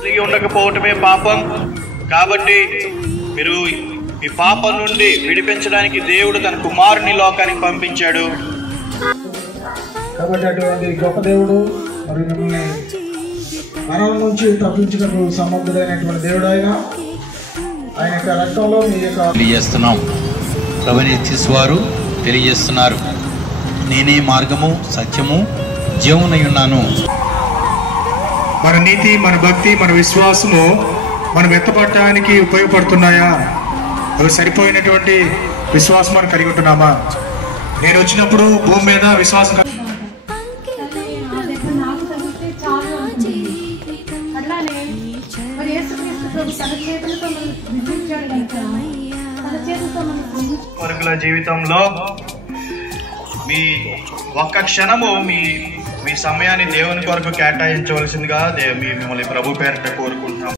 కలిగి ఉండకపోవటమే పాపం. కాబట్టి మీరు ఈ పాపం నుండి విడిపించడానికి దేవుడు తన కుమారుని లోకానికి పంపించాడు. కాబట్టి అటువంటి గొప్ప దేవుడు మరి మిమ్మల్ని మరణం నుంచి తప్పించుటకు సమర్థుడైనటువంటి దేవుడు ఆయన యొక్క రక్తంలో మీ యొక్క తెలియజేస్తున్నాం. ప్రభువారు తెలియజేస్తున్నారు, నేనే మార్గము సత్యము జీవమునై ఉన్నాను. మన నీతి, మన భక్తి, మన విశ్వాసము మనం ఎత్తపడటానికి ఉపయోగపడుతున్నాయా? అవి సరిపోయినటువంటి విశ్వాసం మనం కలిగి ఉంటున్నామా? నేను వచ్చినప్పుడు భూమి మీద విశ్వాసం వరకుల జీవితంలో మీ ఒక్క క్షణము మీ సమయాన్ని దేవుని కొరకు కేటాయించవలసిందిగా మిమ్మల్ని ప్రభు పేరిట కోరుకుంటున్నాం.